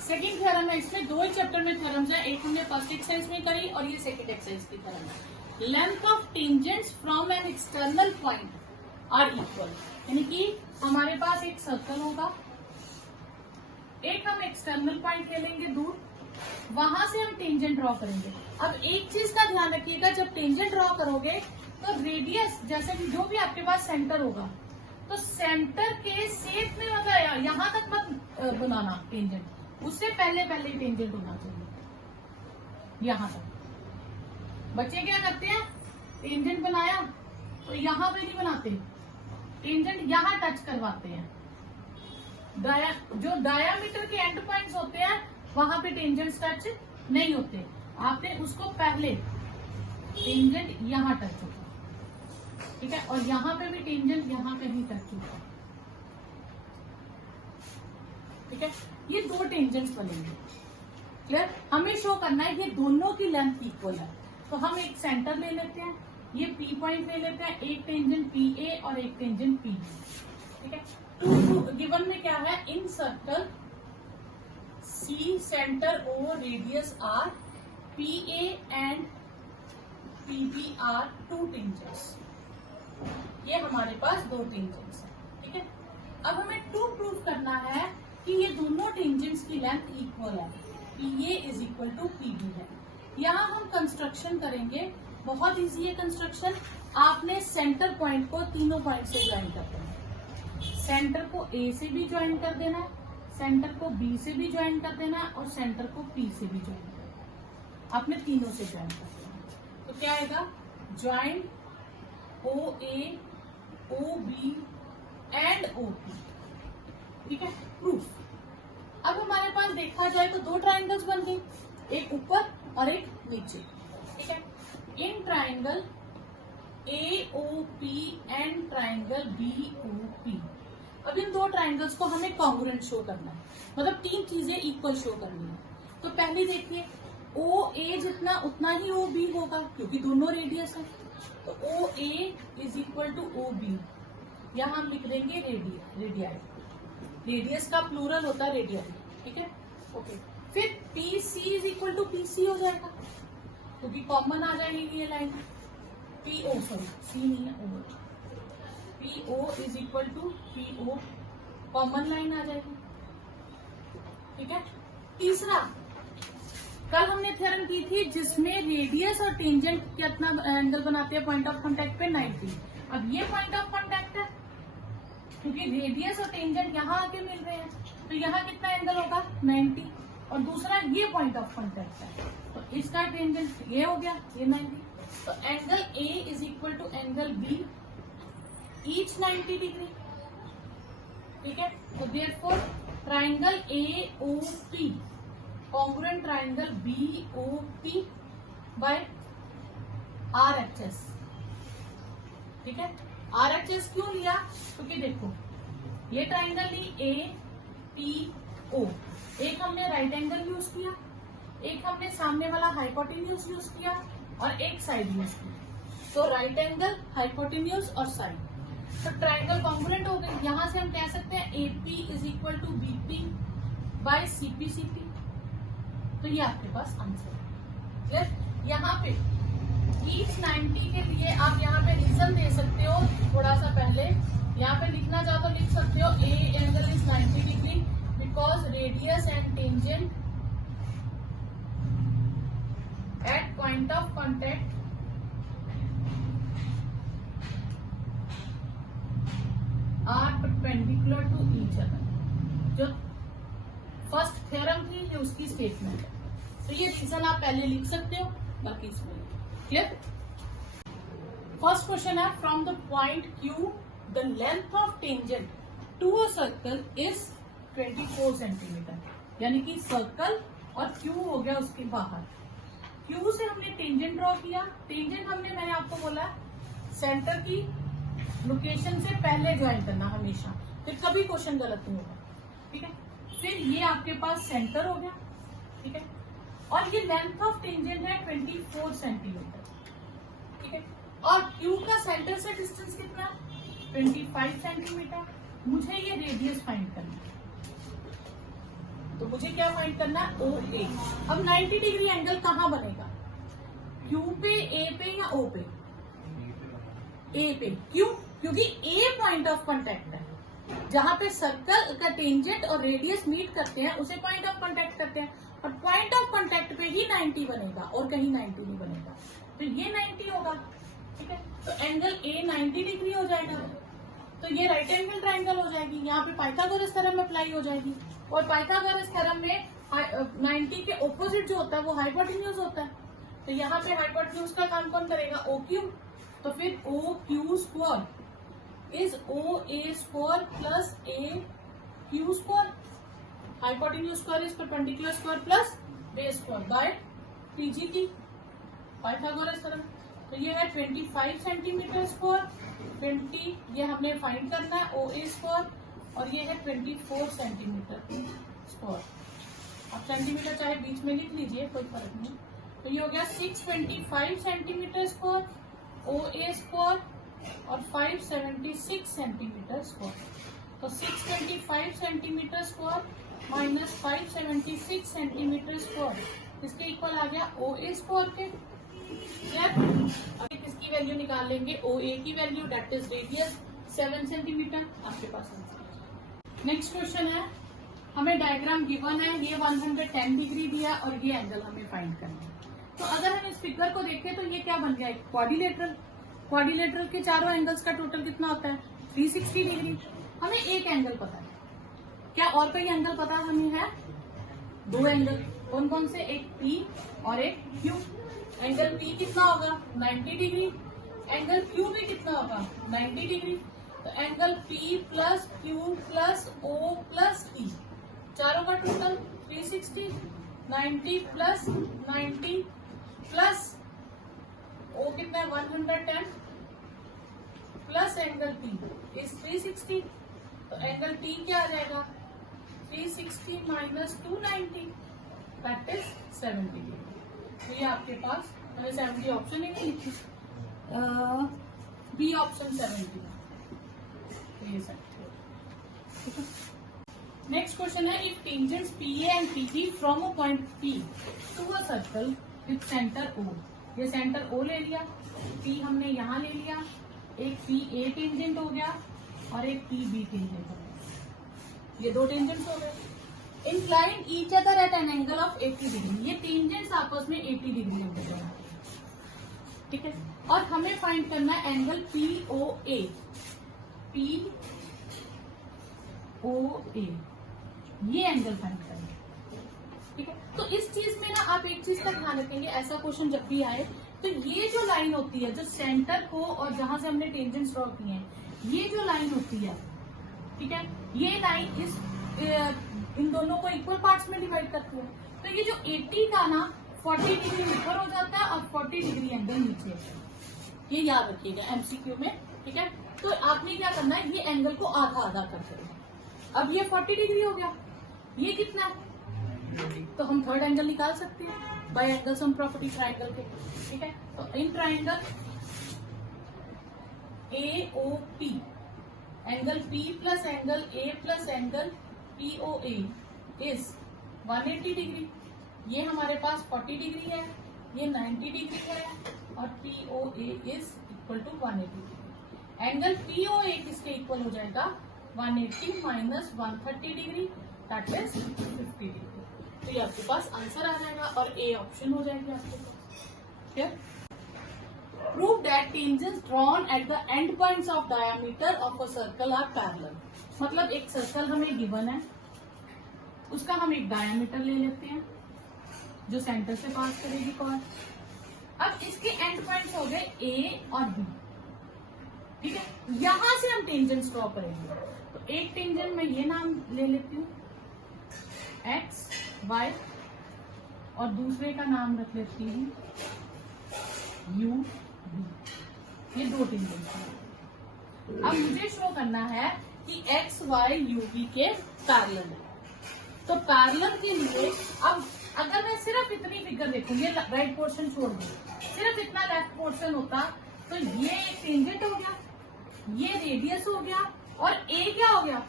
Second theorem है, इसमें दो ही चैप्टर में थ्योरम्स है, एक हमने फर्स्ट एक्सरसाइज में करी और ये सेकंड एक्सरसाइज की थ्योरम है। Length of tangents from an external point are equal, यानी कि हमारे पास एक सर्कल होगा, एक हम एक्सटर्नल पॉइंट ले लेंगे दूर, वहां से हम टेंजेंट ड्रॉ करेंगे। अब एक चीज का ध्यान रखिएगा, जब टेंजेंट ड्रॉ करोगे तो रेडियस, जैसे कि जो भी आपके पास सेंटर होगा, तो सेंटर के शेप में मतलब यहाँ तक मत बनाना टेंजेंट, उससे पहले पहले टेंजेंट होना चाहिए यहाँ तक। बच्चे क्या करते हैं, टेंजेंट बनाया तो यहाँ पे नहीं बनाते, टेंजेंट यहाँ टच करवाते हैं। जो डायामीटर के एंड पॉइंट्स होते हैं वहां पे टेंजेंट टच नहीं होते, आपने उसको पहले टेंजेंट यहाँ टच होता, ठीक है, और यहाँ पे भी टेंजेंट यहाँ पे ही टच होता, ठीक है। ये दो टेंजेंट्स बनेंगे, क्लियर। हमें शो करना है ये दोनों की लेंथ इक्वल है, तो हम एक सेंटर ले लेते हैं, ये पी पॉइंट ले लेते हैं, एक टेंजेंट पी ए और एक टेंजेंट पी, ठीक है। गिवन में क्या है, in circle C centre O radius R, P A and P B are two tangents, ये हमारे पास दो टेंजेंट्स है, ठीक है। अब हमें टू प्रूव करना है कि ये दोनों टेंजेंट्स की लेंथ इक्वल है, P A is equal to P B है। यहाँ हम कंस्ट्रक्शन करेंगे, बहुत इजी है कंस्ट्रक्शन। आपने सेंटर पॉइंट को तीनों पॉइंट से ज्वाइन कर देना है, सेंटर को ए से भी ज्वाइन कर देना है, सेंटर को बी से भी ज्वाइन कर देना है और सेंटर को पी से भी ज्वाइन कर देना है। आपने तीनों से ज्वाइन कर देना है, तो क्या आएगा, join O A, O B and O P, ठीक है, प्रूफ। अब हमारे पास देखा जाए तो दो ट्राइंगल्स बन गए, एक ऊपर और एक नीचे, ठीक है। In triangle A O P and triangle B O P, अब इन दो ट्राइंगल्स को हमें कॉन्ग्रुएंट शो करना है, मतलब तीन चीजें इक्वल शो करनी है। तो पहले देखिए, ओ ए जितना उतना ही ओ बी होगा, क्योंकि दोनों रेडियस है, तो O A is equal to O B, यहाँ हम लिख देंगे रेडियाई, रेडियस का प्लूरल होता है रेडियाई, ठीक है, ओके। फिर P C is equal to P C हो जाएगा, क्योंकि कॉमन आ जाएगी ये line, P O, sorry C नहीं है, O, P O is equal to P O, common line आ जाएगी, ठीक है। तीसरा, कल हमने थ्योरम की थी जिसमें रेडियस और टेंजेंट कितना एंगल बनाते हैं पॉइंट ऑफ कांटेक्ट पे, 90। अब ये पॉइंट ऑफ कांटेक्ट है, क्योंकि रेडियस और टेंजेंट यहाँ आके मिल रहे हैं, तो यहाँ कितना एंगल होगा, 90, और दूसरा ये पॉइंट ऑफ कांटेक्ट है, तो इसका टेंजेंट ये हो गया, ये 90, तो angle A is equal to angle B, each 90 degree, ठीक है। तो therefore triangle A O P congruent triangle B O P by R H S, ठीक है। आर एच एस क्यों लिया, क्योंकि देखो ये triangle Lee A P O, एक हमने राइट एंगल यूज किया, एक हमने सामने वाला हाइपोटेन्यूज यूज किया और एक साइड यूज किया, तो राइट एंगल, हाइपोटेन्यूज और साइड, तो ट्राइंगल कॉन्ग्रुएंट हो गए। यहां से हम कह सकते हैं AP is equal to BP by CP CP, तो ये आपके पास आंसर है, क्लियर। यहाँ पे ईच 90 के लिए आप यहाँ पे रीजन दे सकते हो, थोड़ा सा पहले यहाँ पे लिखना चाहो तो लिख सकते हो, A angle is 90 degree because radius and tangent at point of contact are perpendicular to each other. जो फर्स्ट थ्योरम थी ये उसकी स्टेटमेंट है, तो ये रीजन आप पहले लिख सकते हो, बाकी इसमें क्लियर। फर्स्ट क्वेश्चन है, from the point Q the length of tangent to a circle is 24 centimetre, यानी कि सर्कल और क्यू हो गया उसके बाहर, क्यू से हमने टेंजेंट ड्रॉ किया, टेंजेंट हमने, मैंने आपको बोला सेंटर की लोकेशन से पहले ज्वाइन करना हमेशा, फिर कभी क्वेश्चन गलत नहीं होगा, ठीक है। फिर ये आपके पास सेंटर हो गया, ठीक है, और ये लेंथ ऑफ टेंजेंट है 24 सेंटीमीटर, ठीक है, और क्यू का सेंटर से डिस्टेंस कितना, 25 सेंटीमीटर। मुझे ये रेडियस फाइंड करना है, तो मुझे क्या फाइंड करना है, ओ ए। अब 90 डिग्री एंगल कहाँ बनेगा, क्यू पे, ए पे या ओ पे, ए पे। क्यों, क्योंकि ए पॉइंट ऑफ कांटेक्ट है, जहां पे सर्कल का टेंजेंट और रेडियस मीट करते हैं उसे पॉइंट ऑफ कांटेक्ट करते हैं, और पॉइंट ऑफ कांटेक्ट पे ही 90 बनेगा और कहीं 90 नहीं बनेगा, तो ये 90 होगा। ठीक है, तो एंगल ए 90 डिग्री हो जाएगा, तो ये राइट एंगल ट्राइंगल हो जाएगी। यहाँ पे पाइथागोरस थ्योरम अप्लाई हो जाएगी, और पाइथागोरस थ्योरम में 90 के ऑपोजिट जो होता है वो हाइपोटेन्यूज होता है, तो यहाँ पे हाइपोटेन्यूज का काम कौन करेगा, ओ क्यू। तो फिर O Q square is O A square plus A Q square, hypotenuse square is perpendicular square plus base square by PGT, Pythagoras theorem. तो ये है 25 सेंटीमीटर स्क्वायर, 20 ये हमने फाइंड करना है ओ ए स्क्वायर, और ये है 24 सेंटीमीटर स्क्वायर। अब सेंटीमीटर चाहे बीच में लिख लीजिए, कोई फर्क नहीं। तो ये हो गया 625 centimetre square O A square और 576 सेंटीमीटर स्क्वायर। तो 625 centimetre square minus 576 centimetre square इसके इक्वल आ गया ओ ए स्क्वायर के। अब किसकी वैल्यू निकाल लेंगे, ओ ए की value, that is radius 7 centimetre, आपके पास आंसर। नेक्स्ट क्वेश्चन है, हमें डायग्राम गिवन है, ये 110 डिग्री दिया और ये एंगल हमें फाइंड करना है। तो अगर हम इस फिगर को देखें तो ये क्या बन गया, क्वाड्रिलेटरल। क्वाड्रिलेटरल के चारों एंगल्स का टोटल कितना होता है, 360 डिग्री। हमें एक एंगल पता है, क्या और कोई एंगल पता हमें है, दो एंगल, कौन कौन से, एक पी और एक क्यू। एंगल पी कितना होगा, 90 डिग्री, एंगल क्यू भी कितना होगा, 90 डिग्री। तो angle P plus Q plus O plus P, चारों का टोटल 360, 90 प्लस 90 प्लस ओ कितना है 110 प्लस एंगल पी इज 360। तो एंगल टी क्या आ जाएगा, 360 माइनस 290 दैट इज 70 डिग्री। तो ये आपके पास, मैंने 70 ऑप्शन ही नहीं लिखी, बी ऑप्शन 70, तो ये 70। ठीक है, नेक्स्ट क्वेश्चन है, if tangents P A and P B from a point P to a circle with centre O. ये सेंटर ओ ले लिया, पी हमने यहाँ ले लिया, एक पी ए टेंजेंट हो गया और एक पी बी टेंजेंट हो गया, ये दो टेंजेंट्स हो गए। Incline each other at an angle of 80 degree, ये टेंजेंट्स आपस में 80 डिग्री हो गए। ठीक है, और हमें फाइंड करना है एंगल पी ओ ए, पी ओ ए, ये एंगल फाइंड करना है। ठीक है, तो इस चीज में ना आप एक चीज का ध्यान रखेंगे, ऐसा क्वेश्चन जब भी आए तो ये जो लाइन होती है, जो सेंटर को और जहां से हमने टेंजेंट्स ड्रॉ किए हैं, ये जो लाइन होती है, ठीक है, ये लाइन इस इन दोनों को इक्वल पार्ट्स में डिवाइड करती है। तो ये जो 80 का ना 40 डिग्री ऊपर हो जाता है और 40 डिग्री एंगल नीचे, ये याद रखिएगा एमसीक्यू में। ठीक है, तो आपने क्या करना है, ये एंगल को आधा आधा कर देना। अब ये 40 डिग्री हो गया, ये कितना है, तो हम थर्ड एंगल निकाल सकते हैं by angle sum property triangle के। ठीक है, तो in triangle A O P, angle P plus angle A plus angle P O A is 180 degree. ये हमारे पास 40 डिग्री है, ये 90 डिग्री है, और P O A is equal to 180 degree. Angle P O A किसके इक्वल हो जाएगा, 180 minus 130 degree that is 50 degree. तो ये आपके पास आंसर आ जाएगा और ए ऑप्शन हो जाएगी आपके पास। Prove that tangents drawn at the end points of diameter of a circle are parallel. मतलब एक सर्कल हमें गिवन है, उसका हम एक डायमीटर ले लेते हैं जो सेंटर से पास करेगी कॉर्ड। अब इसके एंड पॉइंट्स हो गए ए और बी। ठीक है, यहां से हम टेंजेंट्स ड्रॉ करेंगे। तो एक टेंजेंट में ये नाम ले लेती हूँ एक्स वाई, और दूसरे का नाम रख लेती हूँ यू बी। ये दो टेंजेंट्स हैं। अब मुझे शो करना है कि एक्स वाई यू बी के पैरेलल है। तो पैरेलल के लिए अब अगर मैं सिर्फ इतनी फिगर देखूं, ये राइट पोर्शन छोड़ दूं, सिर्फ इतना लेफ्ट पोर्शन होता, तो ये एक टेंजेंट हो गया, ये रेडियस हो गया, और ए क्या हो गया,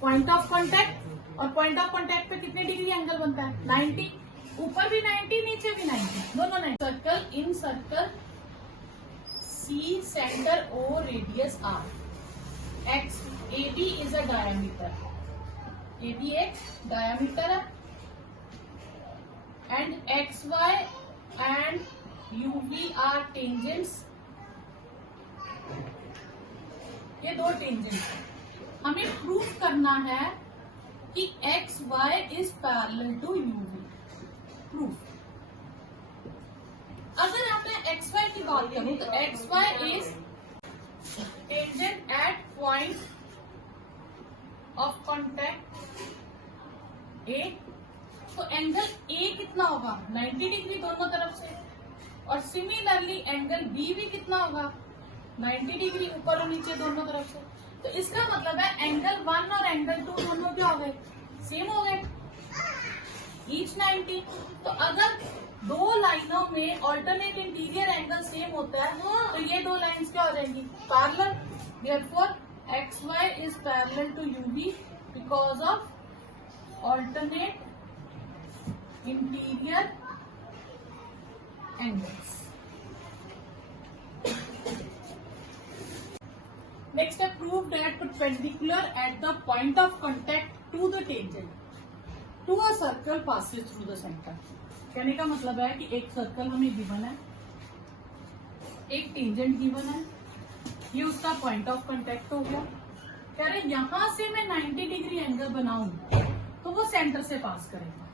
पॉइंट ऑफ कांटेक्ट, और पॉइंट ऑफ कॉन्टैक्ट पे कितने डिग्री एंगल बनता है? 90। ऊपर भी 90, नीचे भी 90, दोनों 90। Circle, in circle C centre O radius R X A B is a diameter, A B एक डायमीटर है and X Y and U V are tangents, ये दो टेंजेंट्स हैं। हमें प्रूफ करना है कि X Y is parallel to U V. Proof, अगर आप मैं एक्स वाई की बात करूं तो X Y is tangent at point of contact A, तो एंगल ए कितना होगा? 90 डिग्री दोनों तरफ से। और सिमिलरली एंगल बी भी कितना होगा? 90 डिग्री ऊपर और नीचे दोनों तरफ से। तो इसका मतलब है एंगल 1 और एंगल 2 दोनों क्या हो गए? सेम हो गए, ईच 90। तो अगर दो लाइनों में ऑल्टरनेट इंटीरियर एंगल सेम होता है तो ये दो लाइंस क्या हो जाएंगी? Parallel. Therefore X Y is parallel to U V because of alternate interior angles. Next, I prove that perpendicular at the point of contact to the tangent to a circle passes through the center। कहने का मतलब है कि एक circle हमें given है, एक tangent given है, ये उसका पॉइंट ऑफ कांटेक्ट हो गया। कह रहे यहां से मैं 90 डिग्री एंगल बनाऊं तो वो सेंटर से पास करेगा,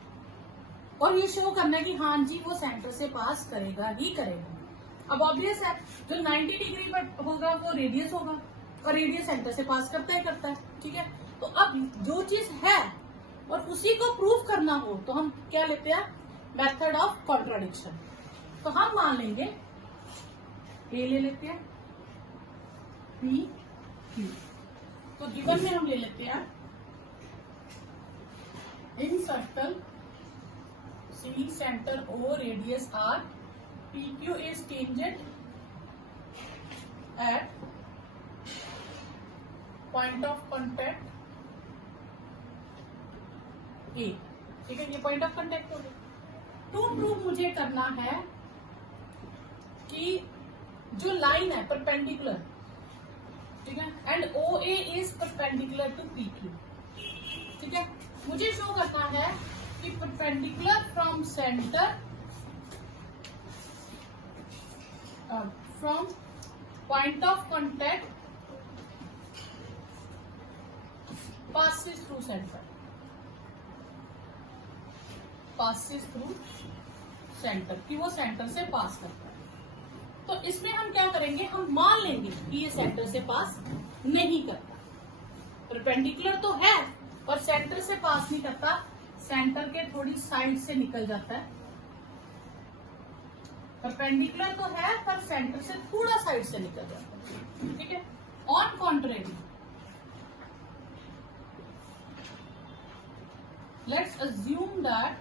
और ये शो करना है कि हाँ जी वो सेंटर से पास करेगा ही करेगा। अब ऑब्वियस है जो 90 डिग्री पर होगा वो रेडियस होगा, और रेडियस सेंटर से पास करता है, ठीक है। तो अब जो चीज है और उसी को प्रूव करना हो तो हम क्या लेते हैं? Method of contradiction. तो हम मान लेंगे ए ले लेते हैं, बी क्यू। तो गिवन में हम ले लेते हैं in circle C centre O radius R P Q is tangent at point of contact A, ठीक है। ये पॉइंट ऑफ कॉन्टैक्ट हो गया। टू प्रूव मुझे करना है कि जो लाइन है परपेंडिकुलर, ठीक है, and O A is perpendicular to P Q, ठीक है। मुझे शो करना है कि perpendicular from center from point of contact passes through center, passes through center, कि वो सेंटर से पास करता है। तो इसमें हम क्या करेंगे? हम मान लेंगे कि ये सेंटर से पास नहीं करता। परपेंडिकुलर तो है और सेंटर से पास नहीं करता, सेंटर के थोड़ी साइड से निकल जाता है। परपेंडिकुलर तो है पर सेंटर से थोड़ा साइड से निकल जाता है, ठीक है। On contrary, let's assume that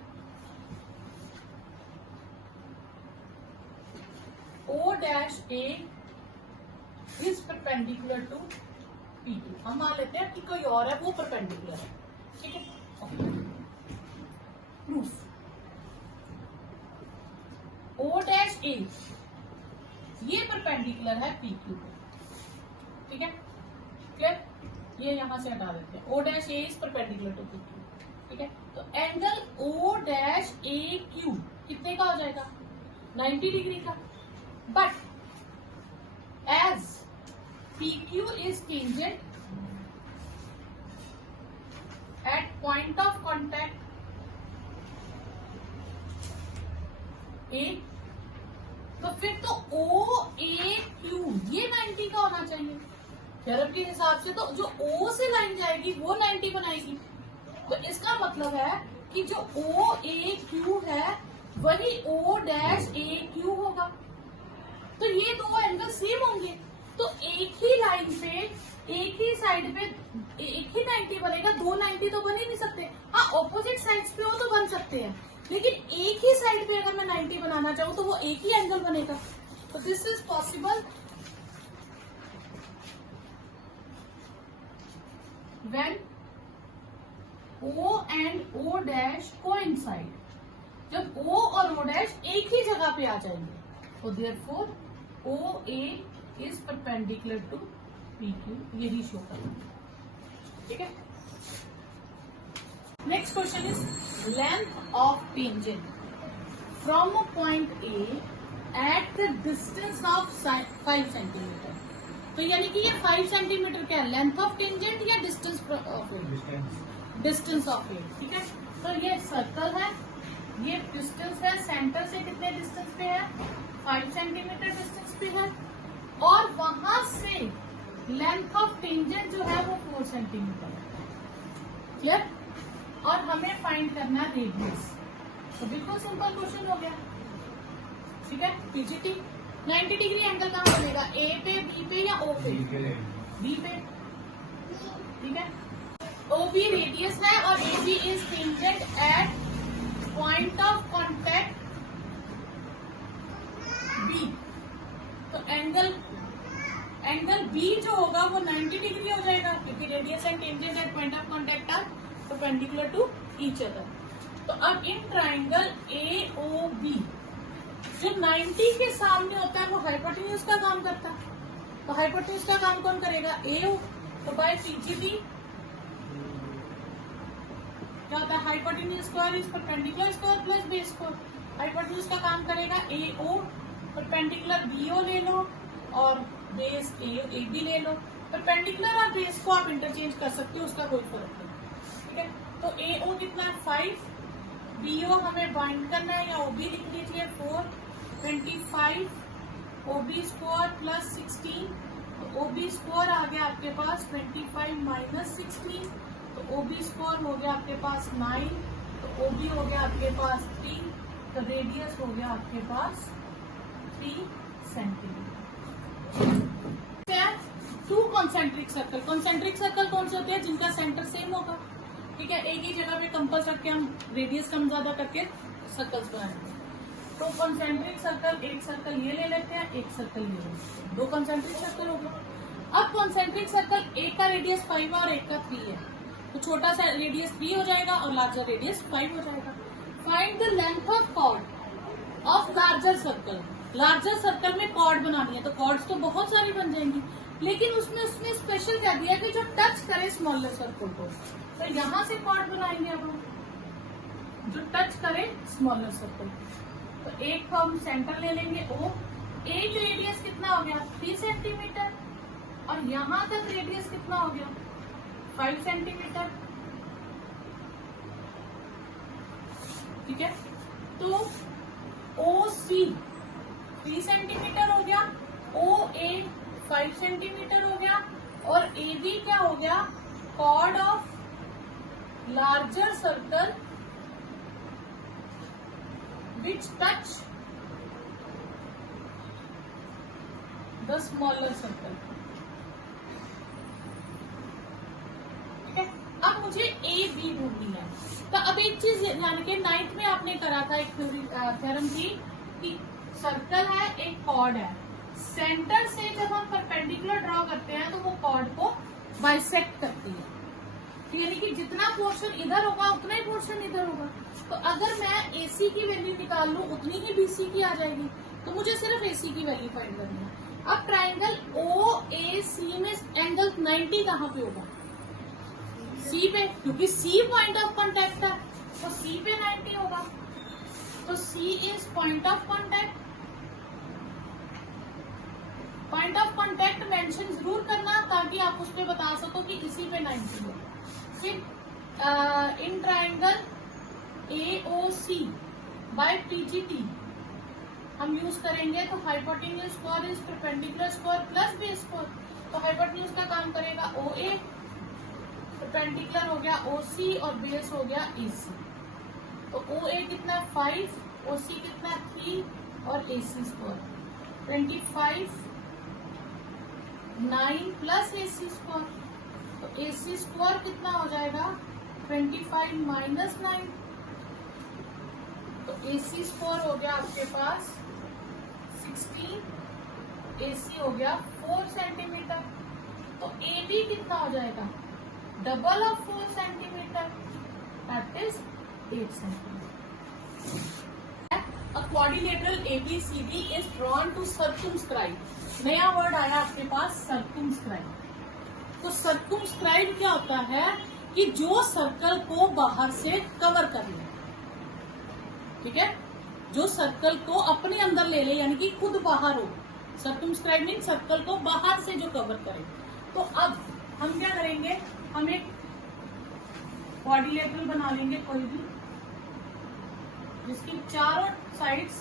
O dash A is perpendicular to P2। हम मान लेते हैं कि कोई और है वो परपेंडिकुलर है, ठीक है। प्रूफ, O dash A ये परपेंडिकुलर है PQ को, ठीक है, क्लियर। ये यहां से हटा देते हैं। O dash A is perpendicular to PQ, ठीक है। तो angle O dash A Q कितने का हो जाएगा? 90 डिग्री का। But as P Q is tangent at point of contact A, तो फिर तो O A Q ये 90 का होना चाहिए। थ्योरम के हिसाब से तो जो O से लाइन जाएगी वो 90 बनाएगी। तो इसका मतलब है कि जो O A Q है वही O डैश A Q होगा। तो ये दो एंगल सेम होंगे, तो एक ही लाइन पे एक ही साइड पे एक ही 90 बनेगा, दो 90 तो बन ही नहीं सकते। हाँ, ऑपोजिट साइड्स पे हो तो बन सकते हैं, लेकिन एक ही साइड पे अगर मैं 90 बनाना चाहूँ तो वो एक ही एंगल बनेगा। तो this is possible when O and O dash coincide, जब O और O डैश एक ही जगह पे आ जाएंगे तो therefore OA is perpendicular to PQ, यही शो करना। ठीक है। Next question is length of tangent from a point A at the distance of 5 centimeter. तो यानी कि ये 5 सेंटीमीटर क्या है, लेंथ ऑफ टेंजेंट या distance of A? Distance of ए। ठीक है। तो ये सर्कल है, ये डिस्टेंस है, सेंटर से कितने डिस्टेंस पे है, 5 सेंटीमीटर डिस्टेंस पे है, और वहां से लेंथ ऑफ टेंजेंट जो है वो 4 सेंटीमीटर है। क्लियर। और हमें फाइंड करना है रेडियस। तो बिल्कुल सिंपल क्वेश्चन हो गया। ठीक है। पीजीटी 90 डिग्री एंगल कहाँ बनेगा, ए पे, बी पे या ओ पे? बी पे। ठीक है। ओ बी रेडियस है और A B is tangent at point of contact B. तो एंगल बी जो होगा वो 90 डिग्री हो जाएगा, क्योंकि radius and tangent at point of contact are perpendicular to each other. तो अब इन ट्राइंगल AOB जो 90 के सामने होता है वो हाइपोटेन्यूज का काम करता है। तो हाइपोटेन्यूज का काम कौन करेगा, AO। तो बाय PGB क्या होता है, hypotenuse square is perpendicular square plus base square. Hypotenuse का काम करेगा AO, परपेंडिकुलर BO ले लो और बेस AB ले लो। परपेंडिकुलर और बेस को आप इंटरचेंज कर सकते हो, उसका कोई फर्क नहीं। ठीक है। तो AO कितना है 5, BO हमें बाइंड करना है या OB लिख लीजिए 4, 25, OB स्क्वायर प्लस 16। तो OB स्क्वायर आ गया आपके पास 25 माइनस 16, तो OB स्क्वायर हो गया आपके पास 9, तो OB हो गया आपके पास 3, तो रेडियस हो गया आपके पास 3 centimetre. To concentric circle. Concentric circle कौन से होते हैं, जिनका सेंटर सेम होगा। ठीक है। एक ही जगह पे कंपास रख के हम रेडियस कम ज्यादा करके सर्कल्स बनाएंगे। तो कॉन्सेंट्रिक सर्कल, एक सर्कल ये ले लेते हैं, एक सर्कल ये ले लेते हैं, 2 कॉन्सेंट्रिक सर्कल हो गए। अब कॉन्सेंट्रिक सर्कल एक का रेडियस 5 और एक का 3 है, तो छोटा सा रेडियस 3 हो जाएगा और लार्जर रेडियस 5 हो जाएगा। Find the length of chord of larger circle. Larger circle में कॉर्ड बनानी है, तो कॉर्ड्स तो बहुत सारी बन जाएंगी, लेकिन उसने स्पेशल कह दिया कि जो टच करे स्मॉलर सर्कल को। तो यहाँ से कॉर्ड बनाएंगे अब हम, जो टच करे स्मॉलर सर्कल। तो एक हम सेंटर ले लेंगे O। एक रेडियस कितना हो गया 3 सेंटीमीटर, और यहाँ तक रेडियस कितना हो गया 5 सेंटीमीटर। ठीक है। तो OC 3 सेंटीमीटर हो गया, OA 5 सेंटीमीटर हो गया, और AB क्या हो गया, chord of larger circle which touch the smaller circle. ठीक है। अब मुझे AB ढूंढनी है। तो अब एक चीज ध्यान रखिए, 9th में आपने करा था एक थ्योरम थी कि सर्कल है, एक कॉर्ड है, सेंटर से जब हम परपेंडिकुलर ड्रॉ करते हैं तो वो कॉर्ड को बाइसेक्ट करती है। यानी कि जितना पोर्शन इधर होगा उतना ही पोर्शन इधर होगा। तो अगर मैं AC की वैल्यू निकाल लूं उतनी ही BC की आ जाएगी, तो मुझे सिर्फ AC की वैल्यू फाइंड करनी है। अब ट्राइंगल OAC में एंगल 90 कहाँ पे होगा, C पे, क्योंकि C पॉइंट ऑफ कॉन्टेक्ट है, तो C पे 90 होगा। तो C is point of contact. Point of contact mention जरूर करना ताकि आप उस पर बता सको कि इसी पे 90 है। फिर in triangle AOC by PGT हम यूज करेंगे, तो hypotenuse square is perpendicular square plus base square. तो हाइपोटेन्यूज का काम करेगा OA, परपेंडिकुलर हो गया OC और बेस हो गया AC। तो OA कितना 5, OC कितना 3 और AC square 25 9 plus AC square. तो AC स्क्वायर कितना हो जाएगा 25 माइनस 9। तो AC स्क्वायर हो गया आपके पास 16, AC हो गया 4 सेंटीमीटर। तो AB कितना हो जाएगा double of 4 centimetre, that is 8 centimetre. A quadrilateral ABCD is drawn to circumscribe। नया वर्ड आया आपके पास circumscribe। तो circumscribe क्या होता है कि जो सर्कल को बाहर से कवर कर ले, ठीक है, जो सर्कल को अपने अंदर ले ले, यानी कि खुद बाहर हो। सर्कमस्क्राइब मीन सर्कल को बाहर से जो कवर करे। तो अब हम क्या करेंगे, हम एक क्वाड्रिलेटरल बना लेंगे कोई भी, जिसकी चारों साइड्स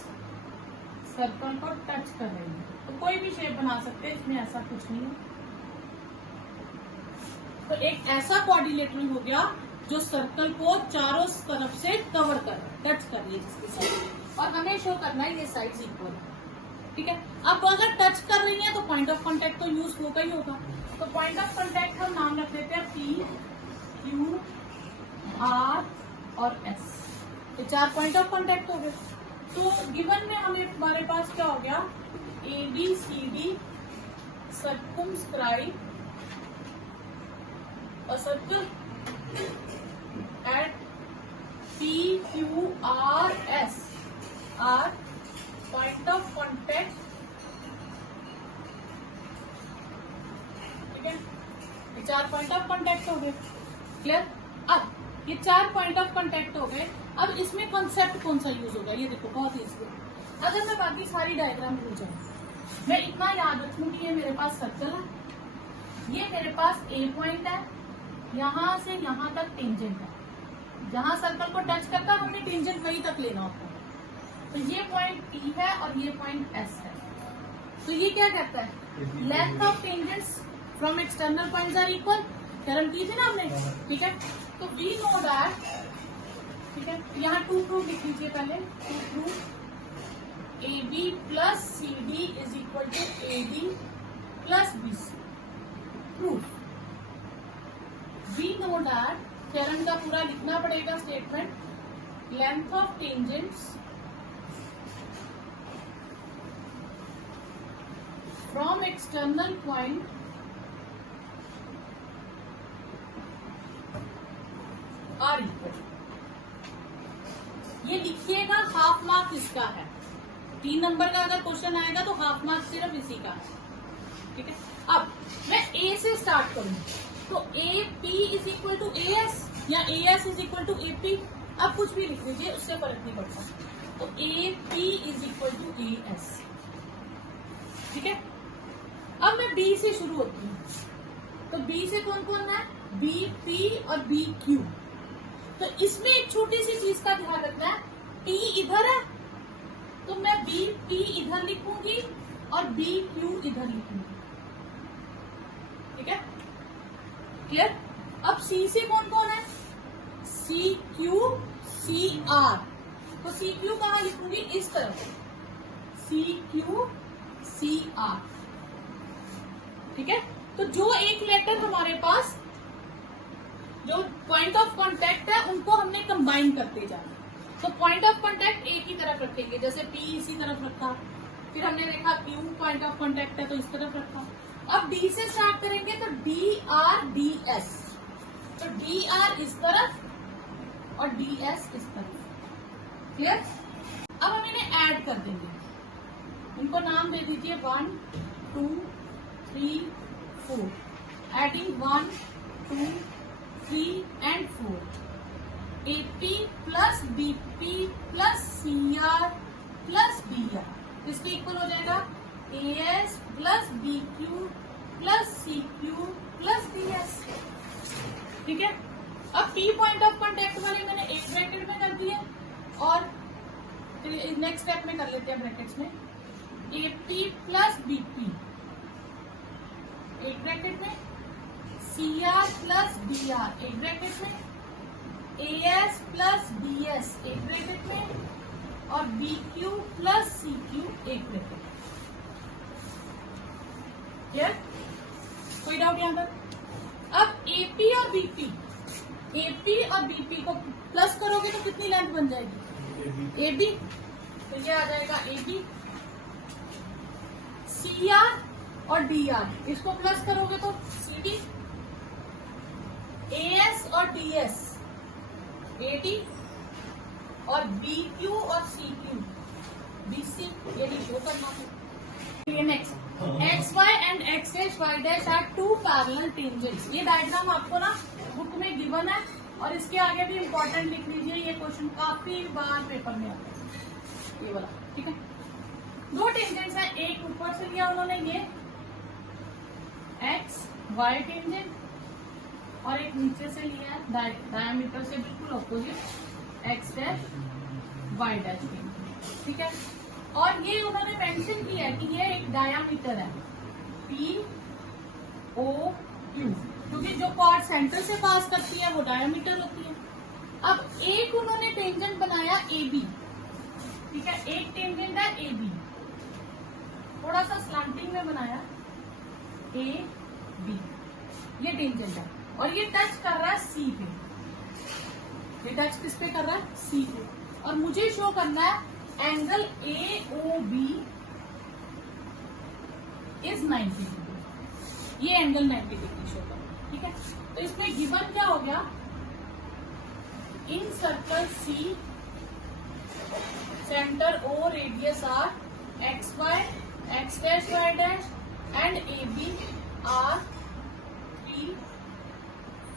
सर्कल को टच कर रही है। तो कोई भी शेप बना सकते हैं, इसमें ऐसा कुछ नहीं है। तो एक ऐसा क्वाड्रिलेटरल हो गया जो सर्कल को चारों तरफ से कवर कर रहा है, टच कर रही है जिसकी साइड, और हमें शो करना है ये साइड्स इक्वल है, ठीक है। अब अगर टच कर रही है तो पॉइंट ऑफ कांटेक्ट तो यूज होगा ही होगा। तो पॉइंट ऑफ कांटेक्ट हम नाम रख देते हैं P, Q, R और S। ये 4 पॉइंट ऑफ कांटेक्ट हो गए। तो गिवन में हमारे पास क्या हो गया, ABCD circumscribe a circle at P, Q, R, S are point of contact, ठीक है। ये 4 पॉइंट ऑफ कांटेक्ट हो गए, क्लियर। अब ये 4 पॉइंट ऑफ कांटेक्ट हो गए। अब इसमें कॉन्सेप्ट कौन सा यूज होगा, ये देखो बहुत इजी है। अगर मैं बाकी सारी डायग्राम भूल जाऊं, मैं इतना याद रखूं कि ये मेरे पास सर्कल है, ये मेरे पास A पॉइंट है, यहां से यहां तक टेंजेंट है, जहां सर्कल को टच करता हमने टेंजेंट वहीं तक लेना होता है। तो ये पॉइंट P है और ये पॉइंट S है। तो ये क्या कहता है, length of tangents from external points are equal, theorem की थी ना हमने, ठीक है। तो वी नो दैट, ठीक है, यहाँ 2 प्रूफ लिख लीजिए पहले। 2 proof AB plus CD is equal to AD plus BC। Proof we know that, theorem का पूरा लिखना पड़ेगा statement, length of tangents from external point are equal. ये लिखिएगा, हाफ मार्क इसका है। 3 नंबर का अगर क्वेश्चन आएगा तो हाफ मार्क सिर्फ इसी का है, ठीक है। अब मैं A से स्टार्ट करूंगी, तो AP is equal to AS या AS is equal to AP। अब कुछ भी लिख लीजिए, उससे फर्क नहीं पड़ता। तो AP is equal to AS, ठीक है। अब मैं B से शुरू होती हूँ, तो B से कौन कौन है, BP और BQ। तो इसमें एक छोटी सी चीज का ध्यान रखना है, P इधर है तो मैं BP इधर लिखूंगी और BQ इधर लिखूंगी, ठीक है, क्लियर। अब C से कौन कौन है, CQ CR। तो CQ कहाँ लिखूंगी, इस तरफ, CQ CR, ठीक है। तो जो एक लेटर हमारे पास जो पॉइंट ऑफ कांटेक्ट है उनको हमने कंबाइन करते जाना। तो पॉइंट ऑफ कांटेक्ट एक ही तरफ रखेंगे, जैसे P इसी तरफ रखा, फिर हमने देखा Q पॉइंट ऑफ कांटेक्ट है तो इस तरफ रखा। अब D से स्टार्ट करेंगे तो DR DS, तो DR इस तरफ और DS इस तरफ, क्लियर। अब हम इन्हें ऐड कर देंगे, इनको नाम दे दीजिए 1 2 3 4। Adding 1 2 3 and 4, AP plus BP plus CR plus BR, इसके इक्वल हो जाएगा AS plus BQ plus CQ plus DS, ठीक है। अब P पॉइंट ऑफ कांटेक्ट वाले मैंने एक ब्रैकेट में कर दिया, और नेक्स्ट स्टेप में कर लेते हैं ब्रैकेट्स में, AP प्लस BP एक ब्रैकेट में, CR प्लस BR एक ब्रैकेट में, AS प्लस BS एक ब्रैकेट में, और BQ प्लस CQ एक ब्रैकेट में, क्लियर। कोई डाउट यहाँ तक। अब AP और BP, AP और BP को प्लस करोगे तो कितनी लेंथ बन जाएगी, AB, तो ये आ जाएगा AB। CR और DR इसको प्लस करोगे तो CD। AS और DS AD और BQ और CQ BC, ये नहीं शो करना है। Next, XY and XY' are two parallel tangents. ये डायग्राम आपको ना बुक में गिवन है और इसके आगे भी इम्पोर्टेंट लिख लीजिए, ये क्वेश्चन काफी बार पेपर में आता है, ये वाला, ठीक है। दो टेंजेंट्स है, एक ऊपर से लिया उन्होंने ये XY टेंजेंट और एक नीचे से लिया है डायमीटर से बिल्कुल ऑपोजिट X', Y' टेंजेंट, ठीक है। और ये उन्होंने मेंशन किया है कि ये एक डायामीटर है POQ, क्योंकि जो कॉर्ड सेंटर से पास करती है वो डायामीटर होती है। अब एक उन्होंने टेंजेंट बनाया AB, ठीक है, एक टेंजेंट है AB, थोड़ा सा स्लांटिंग में बनाया AB, ये टेंजेंट है और ये टच कर रहा है C पे, ये टच किस पे कर रहा है C पे, और मुझे शो करना है एंगल AOB इज 90 डिग्री, ये एंगल 90 डिग्री शो करना है, ठीक है। तो इसमें गिवन क्या हो गया, in circle C centre O radius R, XY, X', Y' and AB are 3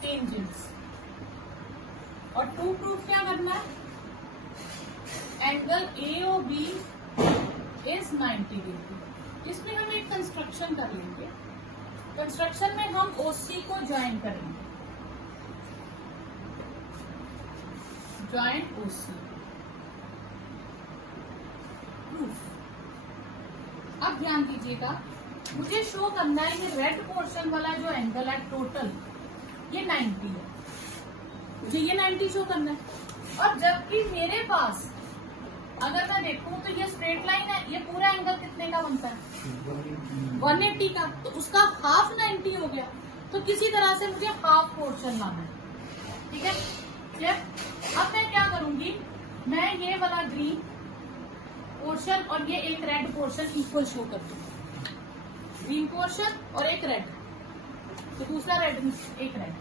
tangents. और टू प्रूफ क्या करना है, एंगल AOB इज 90 डिग्री। इसमें हम एक कंस्ट्रक्शन कर लेंगे, कंस्ट्रक्शन में हम OC को ज्वाइन करेंगे, ज्वाइंट OC प्रूफ। अब ध्यान दीजिएगा, मुझे शो करना है ये रेड पोर्शन वाला जो एंगल है टोटल ये 90 है, मुझे ये 90 शो करना है। और जबकि मेरे पास अगर मैं देखूं तो ये स्ट्रेट लाइन है, ये पूरा एंगल कितने का बनता है 180 का, तो उसका हाफ 90 हो गया, तो किसी तरह से मुझे हाफ पोर्शन लाना है, ठीक है क्लियर। अब मैं क्या करूंगी, मैं ये वाला ग्रीन पोर्शन और ये एक रेड पोर्शन इक्वल शो कर दूंगी, ग्रीन पोर्शन और एक रेड, तो दूसरा रेड एक रेड,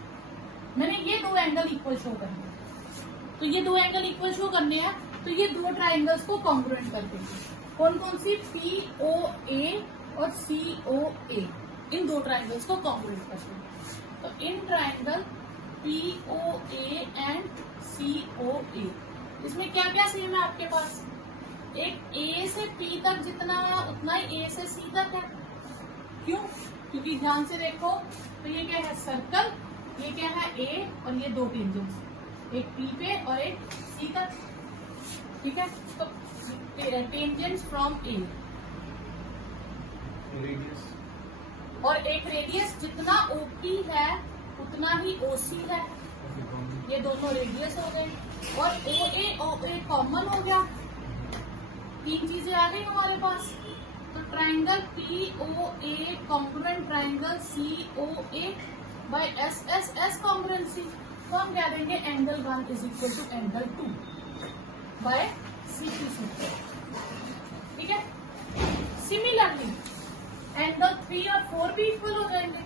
मैंने ये दो एंगल इक्वल शो करने हैं। तो ये दो एंगल इक्वल शो करने हैं, तो ये दो ट्राइंगल्स को कॉन्ग्रुएंट कर देंगे, कौन कौन सी, POA और COA, इन दो ट्राइंगल्स को कॉन्ग्रुएंट कर देंगे। तो in triangle POA and COA, इसमें क्या क्या सेम है आपके पास, एक A से P तक जितना उतना ही A से C तक है, क्यों, क्योंकि ध्यान से देखो तो ये क्या है सर्कल, ये क्या है A और ये दो टेंजेंट्स, एक P पे और एक C तक, ठीक है। तो टेंजेंट्स फ्रॉम A और एक रेडियस, जितना OP है उतना ही OC है, ये दोनों रेडियस हो गए, और OA कॉमन हो गया, तीन चीजें आ गई हमारे पास। तो triangle POA congruent triangle COA by SSS congruency, तो हम कह देंगे angle 1 is equal to angle 2 by CQ सूत्र, ठीक है। सिमिलरली एंगल 3 और 4 भी इक्वल हो जाएंगे,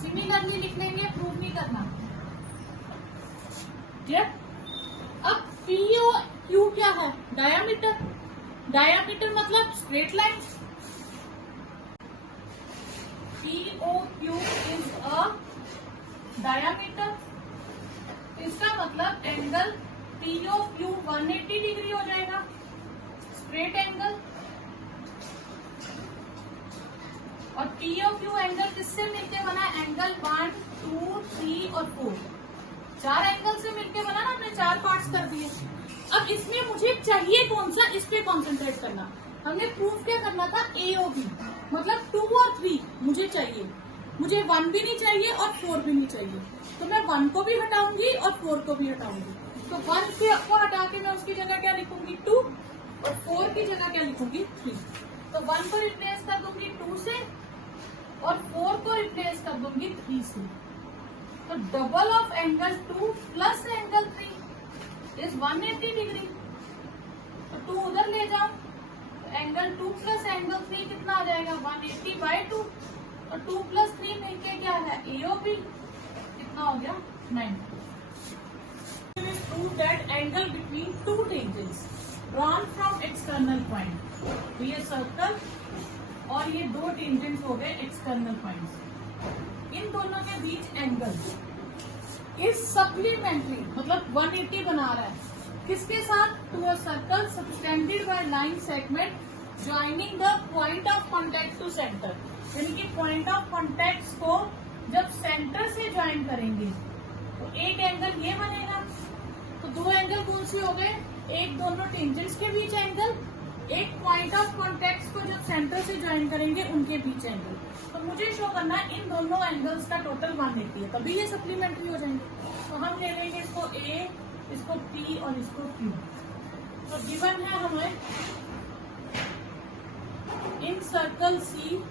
सिमिलरली लिख लेंगे, प्रूव नहीं करना, क्लियर। अब POQ क्या है, डायामीटर, डायामीटर मतलब straight line, POQ is a diameter, इसका मतलब एंगल POQ 180 डिग्री हो जाएगा, स्ट्रेट एंगल। और POQ एंगल किससे मिलके बना, एंगल 1, 2, 3 और 4, 4 एंगल से मिलके बना ना, हमने 4 पार्ट्स कर दिए। अब इसमें मुझे चाहिए कौन सा, इस पे कॉन्सेंट्रेट करना, हमने प्रूफ क्या करना था AOB, मतलब 2 और 3 मुझे चाहिए, मुझे 1 भी नहीं चाहिए और 4 भी नहीं चाहिए, तो मैं 1 को भी हटाऊंगी और 4 को भी हटाऊंगी। तो 1 को हटा के मैं उसकी जगह क्या लिखूंगी 2 और 4 की जगह क्या लिखूंगी 3। तो 1 को रिप्लेस कर दूंगी 2 से और 4 को रिप्लेस कर दूंगी 3 से। तो double of angle 2 plus angle 3 is 180 degree. तो 2 उधर ले जाओ, तो एंगल 2 प्लस एंगल 3 कितना आ जाएगा 180/2, और 2 प्लस 3 मिलके क्या है AOB, कितना हो गया 90। prove that angle between two tangents drawn from external point. तो ये सर्कल और ये दो टेंजेंट्स हो गए एक्सटर्नल पॉइंट्स, इन दोनों के बीच एंगल इज सप्लीमेंट्री, मतलब 180 बना रहा है किसके साथ, to a circle subtended by line segment joining the point of contact to center. यानी कि पॉइंट ऑफ कॉन्टेक्ट को जब सेंटर से ज्वाइन करेंगे तो एक एंगल ये बनेगा। तो दो एंगल कौन से हो गए, एक दोनों टेंजेंट्स के बीच एंगल, एक पॉइंट ऑफ कॉन्टेक्ट को जब सेंटर से ज्वाइन करेंगे उनके बीच एंगल। तो मुझे शो करना है इन दोनों एंगल्स का टोटल 180 है, तभी ये सप्लीमेंट्री हो जाएंगे। तो हम ले लेंगे इसको ए, इसको पी और इसको क्यू। तो गिवन है हमें in circle C